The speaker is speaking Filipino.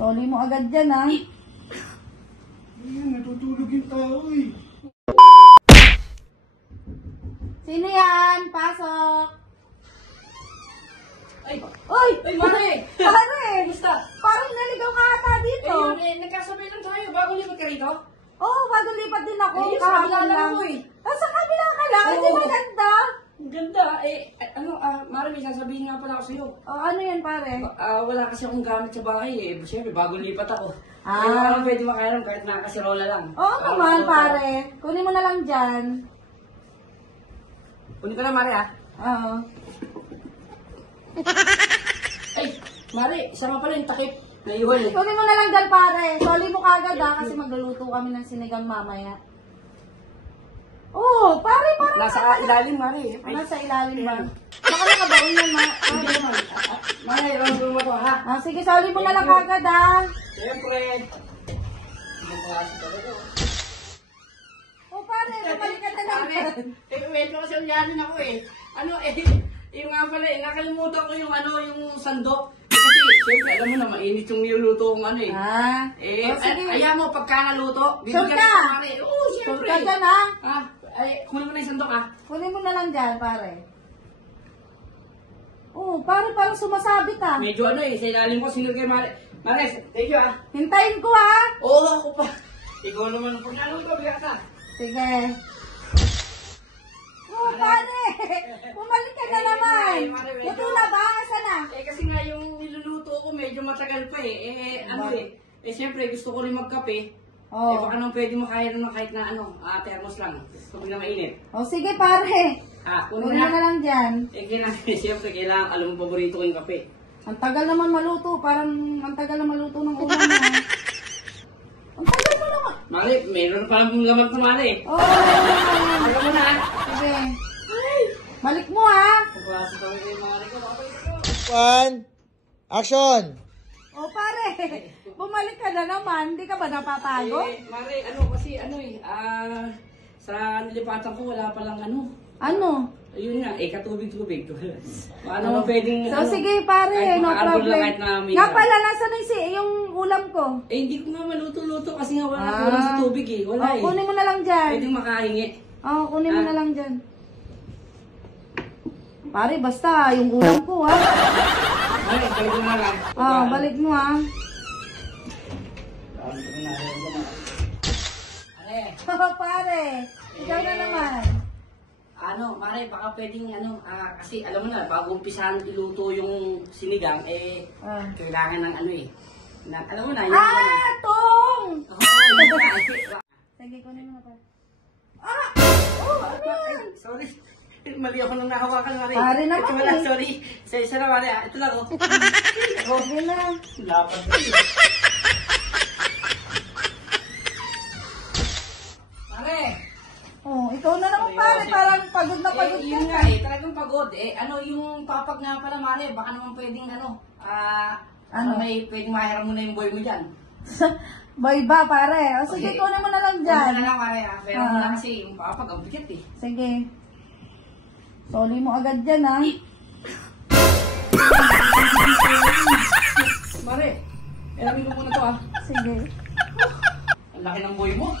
Soli mo agad dyan, ha? Ayan, natutulog yung tao eh. Sino yan? Pasok! Ay! Uy! Ay, Mare! Pare! Kumusta? Parang naligaw ka ata dito. Nagkasabay lang tayo bago lipat ka rito. Oo, bago lipat din ako. Sa Kahapon kabila lang ako eh. Sa kabila ka lang? Oo. Hindi maganda. Ang ganda. Mare, may sasabihin nga pala ako sa'yo. Ano yan, pare? Wala kasi akong gamit sa bahay eh. Siyempre, bago lipat ako. Ah. Kaya wala pwede makairam kahit nakakasirola lang. Oo naman, pare. Kunin mo na lang dyan. Kunin ko na, Mare ah. Oo. Ay, Mare, isa nga pala yung takip. Naiwan eh. Kunin mo na lang dyan, pare. Soli mo kagad, ha? Kasi magluluto kami ng sinigang mamaya. Oo, pare, parang... Nasa ilalim, Mare. Ay, Nasa ilalim ba? Baka nakabaon yan, ma. hindi naman. Mare, ilang mo to ha? Sige, soli mo na lang kagad, ha? Siyempre. Ibang klase talaga. Oh, pare, bumalik ka na lang. Medyo kasi ulyanin ako eh. Yung nga pala eh, nakalimutan ko yung yung sandok. Kasi, siyempre, alam mo na, mainit yung niluluto kong ano eh. Sige. Ayaw mo, pagka naluto, Sure bibigyan ka? ko Mare. Oo, Sure siyempre. ka dyan, ha? Kunin mo na yung sandok ah. Kunin mo na lang dyan, pare. Oh, pare, parang sumasabit, ha? Medyo sa ilalim ko, sinur kay Mare. Mare, thank you ah. Hintayin ko, ha? Oo, ako pa. Ikaw naman, pag naluto, bigat ka. Sige. Oh, pare! Bumalik ka na naman! Luto na ba? Asa na? Kasi nga yung niluluto ko medyo matagal pa siyempre gusto ko rin magkape. Oh. Baka nang pwede mo kaya naman kahit na thermos lang. Pag na mainit. Oh, sige, pare. Kunin Kunin mo na lang dyan. Siyempre kailangan, alam mo, paborito ko yung kape. Ang tagal naman maluto. Parang ang tagal na maluto ng ulam mo. Ang tagal mo naman. Mare, meron pa lang gamat na Mare. Oh, Alam mo na. sige. Balik mo, ha? Pagpasok kami kay Mare ko. One, action! Oh, pare. Bumalik ka na naman. Hindi ka ba napapagod? Mare, kasi sa nilipatan ko wala palang Ano? Ayun nga, katubig-tubig. Paano mo pwedeng, So, sige, pare. kahit No makaarbol lang problem. kahit na may Nga pala, nasa na yung ulam ko? hindi ko nga maluto-luto kasi nga wala kulang sa tubig eh. Wala eh. Kunin mo na lang dyan. Pwedeng makahingi. Kunin mo na lang dyan. Pare, basta, yung ulam ko, ha? Mare, balik mo na lang. Balik mo, ha? Pare, ikaw na naman. Mare, baka pwedeng kasi alam mo na, bago umpisahan iluto yung sinigang, kailangan ng alam mo na, Tong! yun nga, Sige, kunin mo na pa. ano yan? Sorry. Mali ako nang nahawakan, Mare. Pare naman Ito wala, eh. sorry. Isa na, Mare. Ito lang, oh. Okay na. Dapat. Mare. Ikaw na naman, pare. Parang pagod na pagod Yun ka. nga talagang pagod. Yung papag nga pala, Mare, baka naman pwedeng may pwedeng mahiram mo na yung boy mo dyan. Boy ba, pare? Sige, kunin mo na lang dyan. Ano na lang, Mare, pero mo na kasi yung papag, ang bigat eh. Sige. Soli mo agad dyan, ha? Mare, ilamin mo muna to, ah. Sige. Ang laki ng boy mo.